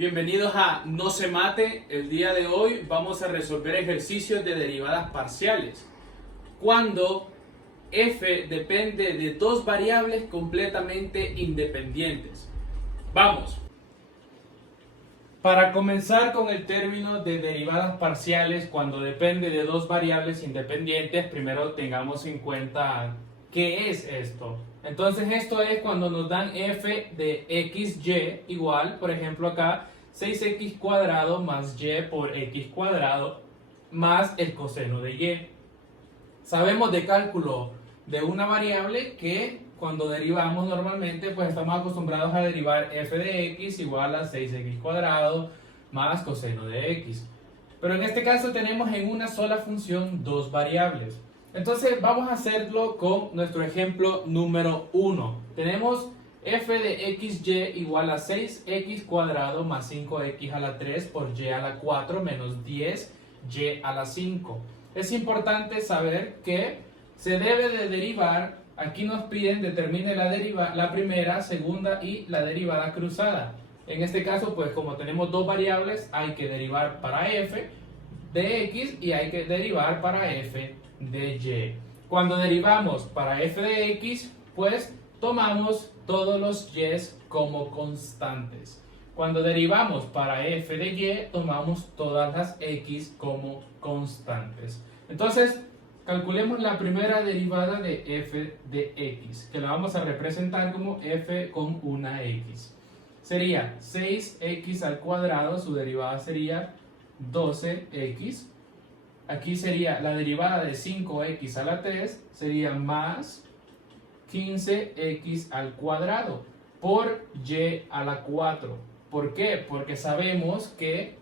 Bienvenidos a No se mate. El día de hoy vamos a resolver ejercicios de derivadas parciales cuando f depende de dos variables completamente independientes. Vamos. Para comenzar con el término de derivadas parciales cuando depende de dos variables independientes, primero tengamos en cuenta qué es esto. Entonces esto es cuando nos dan f de xy igual, por ejemplo acá, 6x cuadrado más y por x cuadrado más el coseno de y. Sabemos de cálculo de una variable que cuando derivamos normalmente pues estamos acostumbrados a derivar f de x igual a 6x cuadrado más coseno de x. Pero en este caso tenemos en una sola función dos variables. Entonces vamos a hacerlo con nuestro ejemplo número 1. Tenemos f de xy igual a 6x cuadrado más 5x a la 3 por y a la 4 menos 10y a la 5. Es importante saber que se debe de derivar, aquí nos piden determine la primera, segunda y la derivada cruzada. En este caso, pues como tenemos dos variables, hay que derivar para f de x y hay que derivar para f de y. Cuando derivamos para f de x, pues tomamos todos los y como constantes. Cuando derivamos para f de y, tomamos todas las x como constantes. Entonces, calculemos la primera derivada de f de x, que la vamos a representar como f con una x. Sería 6x al cuadrado, su derivada sería 12x. Aquí sería la derivada de 5x a la 3, sería más 15x al cuadrado por y a la 4. ¿Por qué? Porque sabemos que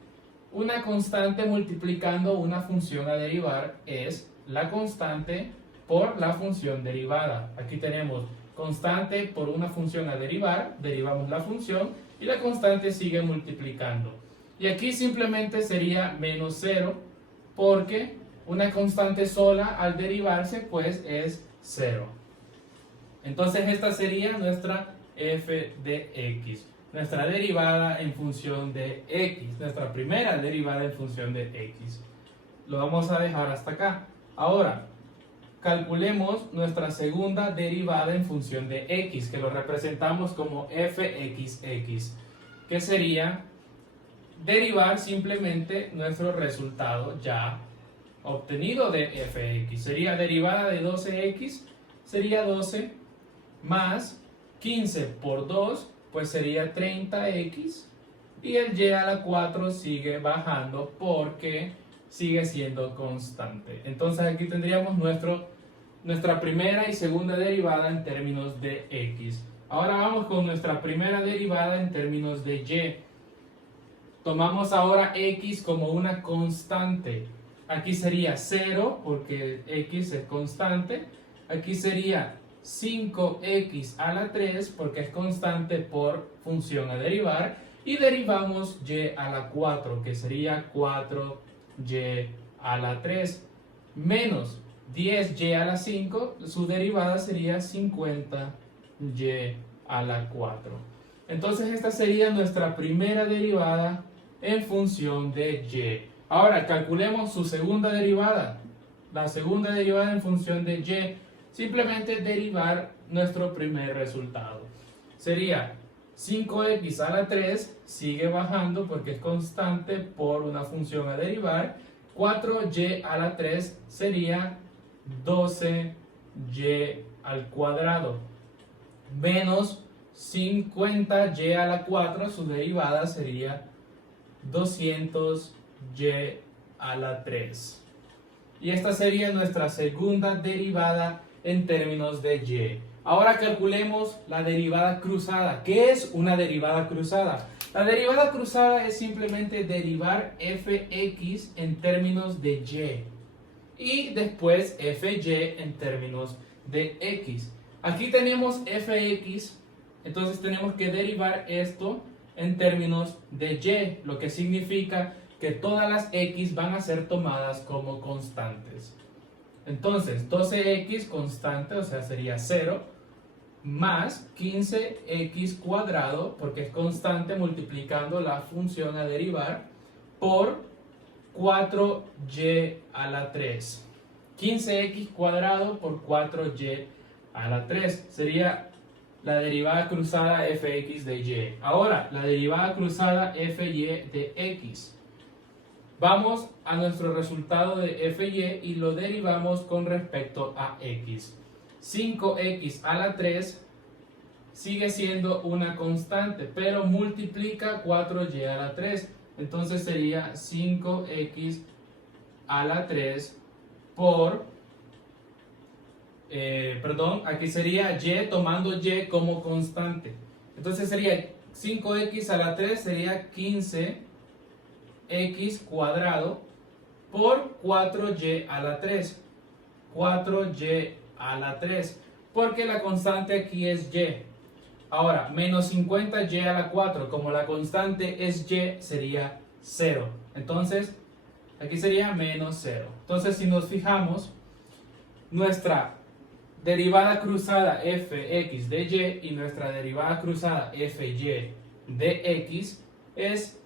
una constante multiplicando una función a derivar es la constante por la función derivada. Aquí tenemos constante por una función a derivar, derivamos la función y la constante sigue multiplicando. Y aquí simplemente sería menos 0 porque una constante sola al derivarse pues es 0. Entonces esta sería nuestra f de x, nuestra derivada en función de x, nuestra primera derivada en función de x. Lo vamos a dejar hasta acá. Ahora, calculemos nuestra segunda derivada en función de x, que lo representamos como fxx, que sería derivar simplemente nuestro resultado ya obtenido de fx. Sería derivada de 12x, sería 12 más 15 por 2, pues sería 30x, y el y a la 4 sigue bajando porque sigue siendo constante. Entonces aquí tendríamos nuestra primera y segunda derivada en términos de x. Ahora vamos con nuestra primera derivada en términos de y. Tomamos ahora x como una constante. Aquí sería 0 porque x es constante. Aquí sería 5x a la 3 porque es constante por función a derivar. Y derivamos y a la 4 que sería 4y a la 3 menos 10y a la 5. Su derivada sería 50y a la 4. Entonces esta sería nuestra primera derivada en función de y. Ahora calculemos su segunda derivada. La segunda derivada en función de y. Simplemente derivar nuestro primer resultado. Sería 5x a la 3, sigue bajando porque es constante por una función a derivar. 4y a la 3 sería 12y al cuadrado. Menos 50y a la 4, su derivada sería 200y a la 3. Y esta sería nuestra segunda derivada en términos de y. Ahora calculemos la derivada cruzada. ¿Qué es una derivada cruzada? La derivada cruzada es simplemente derivar fx en términos de y y después fy en términos de x. Aquí tenemos fx, entonces tenemos que derivar esto en términos de y, lo que significa que todas las x van a ser tomadas como constantes. Entonces 12x constante, o sea sería 0, más 15x cuadrado, porque es constante multiplicando la función a derivar, por 4y a la 3. 15x cuadrado por 4y a la 3 sería la derivada cruzada fx de y. Ahora, la derivada cruzada fy de x. Vamos a nuestro resultado de fy y lo derivamos con respecto a x. 5x a la 3 sigue siendo una constante, pero multiplica 4y a la 3. Entonces sería 5x a la 3 por, aquí sería y tomando y como constante. Entonces sería 5x a la 3 sería 15x cuadrado por 4y a la 3. 4y a la 3. Porque la constante aquí es y. Ahora, menos 50y a la 4. Como la constante es y, sería 0. Entonces, aquí sería menos 0. Entonces, si nos fijamos, nuestra derivada cruzada fx de y nuestra derivada cruzada fy de x es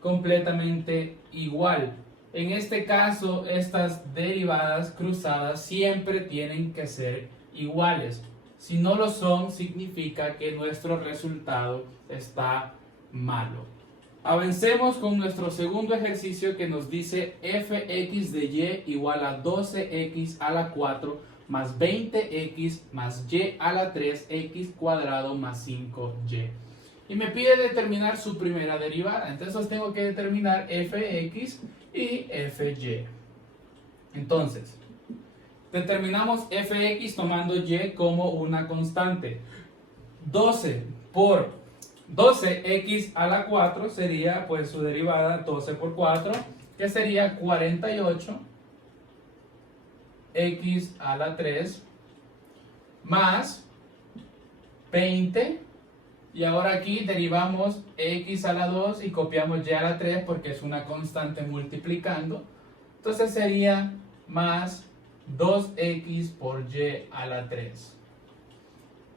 completamente igual. En este caso, estas derivadas cruzadas siempre tienen que ser iguales. Si no lo son, significa que nuestro resultado está malo. Avancemos con nuestro segundo ejercicio que nos dice fx de y igual a 12x a la 4 más 20x más y a la 3x cuadrado más 5y. Y me pide determinar su primera derivada. Entonces tengo que determinar fx y fy. Entonces, determinamos fx tomando y como una constante. 12 por 12x a la 4 sería pues su derivada 12 por 4, que sería 48 x a la 3 más 20, y ahora aquí derivamos x a la 2 y copiamos y a la 3 porque es una constante multiplicando. Entonces sería más 2x por y a la 3.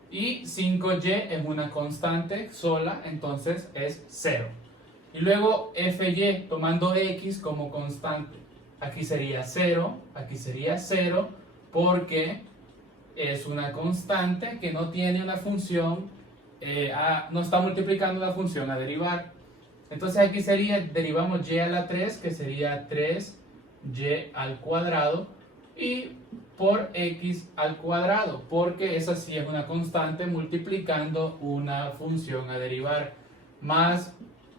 Y 5y es una constante sola, entonces es 0. Y luego fy tomando x como constante. Aquí sería 0, aquí sería 0, porque es una constante que no tiene una función, no está multiplicando una función a derivar. Entonces aquí sería, derivamos y a la 3, que sería 3y al cuadrado, y por x al cuadrado, porque esa sí es una constante multiplicando una función a derivar, más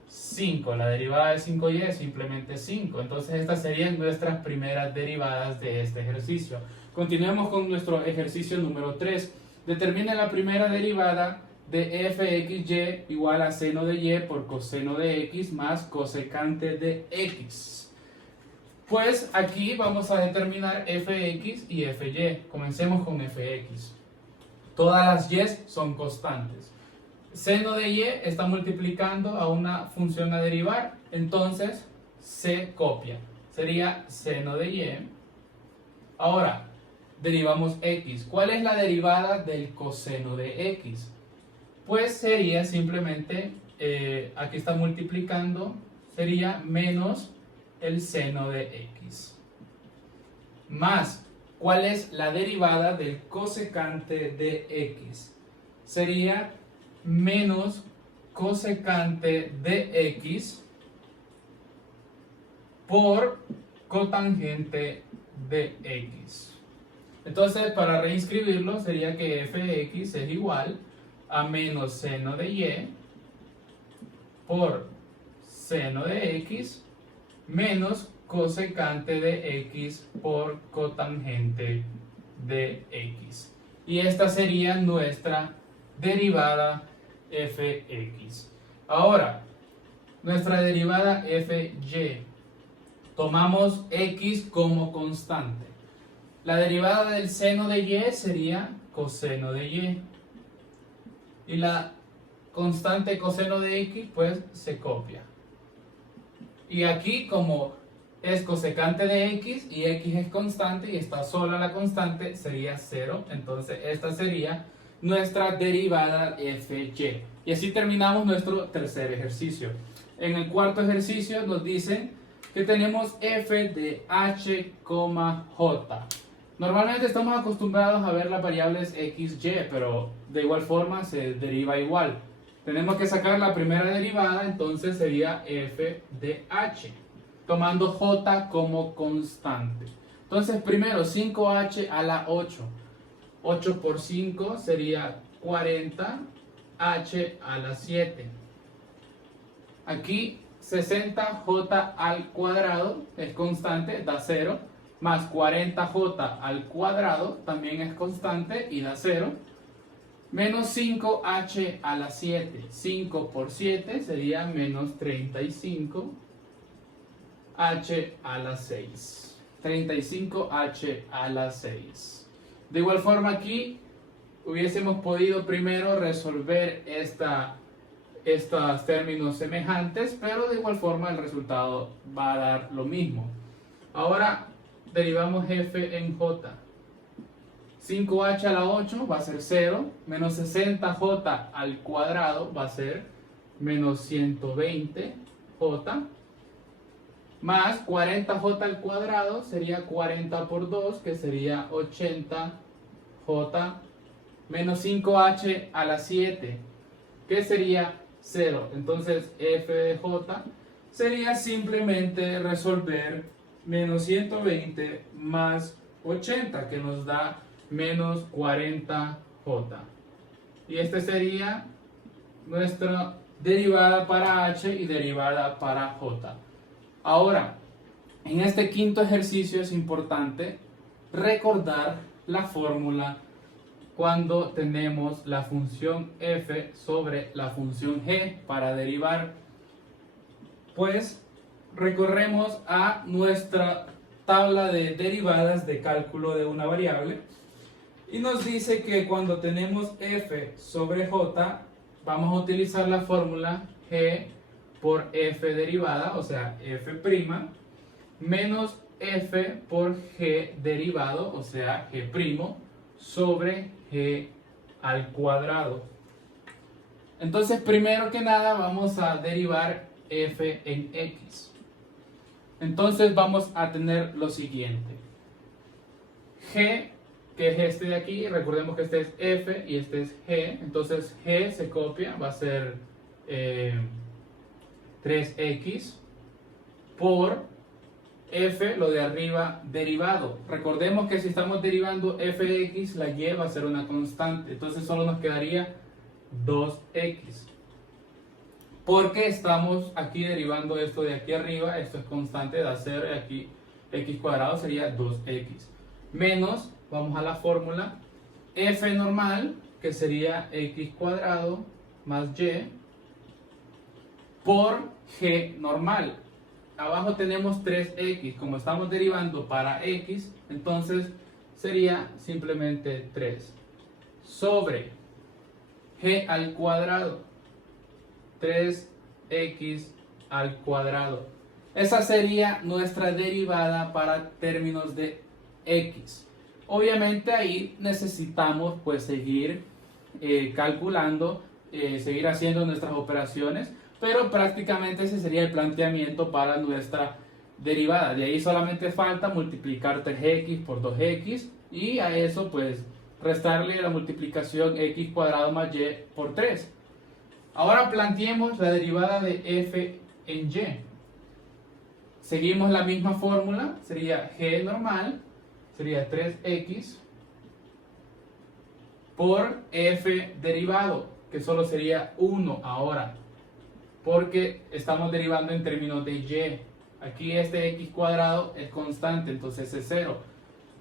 5, la derivada de 5y es simplemente 5. Entonces estas serían nuestras primeras derivadas de este ejercicio. Continuemos con nuestro ejercicio número 3. Determina la primera derivada de fxy igual a seno de y por coseno de x más cosecante de x. Pues aquí vamos a determinar fx y fy. Comencemos con fx. Todas las y son constantes. Seno de y está multiplicando a una función a derivar, entonces se copia. Sería seno de y. Ahora, derivamos x. ¿Cuál es la derivada del coseno de x? Pues sería simplemente, aquí está multiplicando, sería menos el seno de x. Más, ¿cuál es la derivada del cosecante de x? Sería menos cosecante de x por cotangente de x. Entonces, para reinscribirlo, sería que fx es igual a menos seno de y por seno de x menos cosecante de x por cotangente de x. Y esta sería nuestra derivada fx. Ahora, nuestra derivada fy. Tomamos x como constante. La derivada del seno de y sería coseno de y. Y la constante coseno de x pues se copia. Y aquí como es cosecante de x y x es constante y está sola la constante, sería 0. Entonces esta sería nuestra derivada fy. Y así terminamos nuestro tercer ejercicio. En el cuarto ejercicio nos dicen que tenemos f de h, j. Normalmente estamos acostumbrados a ver las variables x, y, pero de igual forma se deriva igual. Tenemos que sacar la primera derivada, entonces sería f de h, tomando j como constante. Entonces primero 5h a la 8. 8 por 5 sería 40, h a la 7. Aquí 60j al cuadrado es constante, da 0, más 40j al cuadrado también es constante y da 0, menos 5h a la 7. 5 por 7 sería menos 35h a la 6. 35h a la 6. De igual forma aquí hubiésemos podido primero resolver estos términos semejantes, pero de igual forma el resultado va a dar lo mismo. Ahora derivamos f en j. 5h a la 8 va a ser 0, menos 60j al cuadrado va a ser menos 120j, más 40j al cuadrado sería 40 por 2, que sería 80j, menos 5h a la 7, que sería 0. Entonces f de j sería simplemente resolver menos 120 más 80, que nos da menos 40j. Y este sería nuestra derivada para h y derivada para j. Ahora, en este quinto ejercicio es importante recordar la fórmula cuando tenemos la función f sobre la función g para derivar. Pues recorremos a nuestra tabla de derivadas de cálculo de una variable y nos dice que cuando tenemos f sobre j vamos a utilizar la fórmula g por f derivada, o sea f' menos f por g derivado, o sea g' sobre g al cuadrado. Entonces primero que nada vamos a derivar f en x. Entonces vamos a tener lo siguiente: g, que es este de aquí, recordemos que este es f y este es g, entonces g se copia, va a ser 3x por f, lo de arriba, derivado. Recordemos que si estamos derivando f de x, la y va a ser una constante, entonces solo nos quedaría 2x. Porque estamos aquí derivando esto de aquí arriba, esto es constante, da 0, y aquí x cuadrado sería 2x. Menos, vamos a la fórmula, f normal, que sería x cuadrado más y, por g normal. Abajo tenemos 3x, como estamos derivando para x, entonces sería simplemente 3 sobre g al cuadrado, 3x al cuadrado. Esa sería nuestra derivada para términos de x. Obviamente ahí necesitamos pues seguir calculando, seguir haciendo nuestras operaciones, pero prácticamente ese sería el planteamiento para nuestra derivada. De ahí solamente falta multiplicar 3x por 2x y a eso pues restarle la multiplicación x cuadrado más y por 3. Ahora planteemos la derivada de f en y. Seguimos la misma fórmula, sería g normal, sería 3x por f derivado, que solo sería 1 ahora, porque estamos derivando en términos de y. Aquí este x cuadrado es constante, entonces es 0.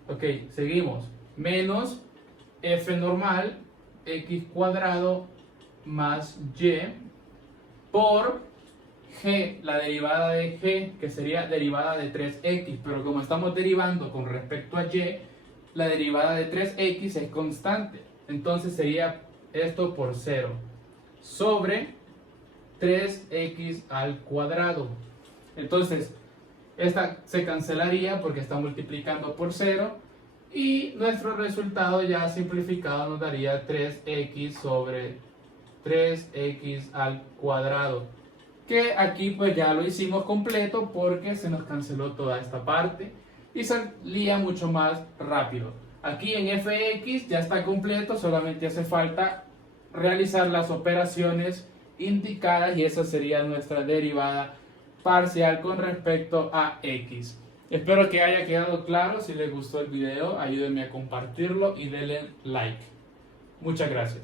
Ok, seguimos. Menos f normal, x cuadrado más y, por g, la derivada de g, que sería derivada de 3x, pero como estamos derivando con respecto a y, la derivada de 3x es constante, entonces sería esto por 0, sobre 3x al cuadrado. Entonces esta se cancelaría porque está multiplicando por 0, Y nuestro resultado ya simplificado nos daría 3x sobre 3x al cuadrado. Que aquí pues ya lo hicimos completo porque se nos canceló toda esta parte y salía mucho más rápido. Aquí en fx ya está completo, solamente hace falta realizar las operaciones indicadas y esa sería nuestra derivada parcial con respecto a x. Espero que haya quedado claro. Si les gustó el video, ayúdenme a compartirlo y denle like. Muchas gracias.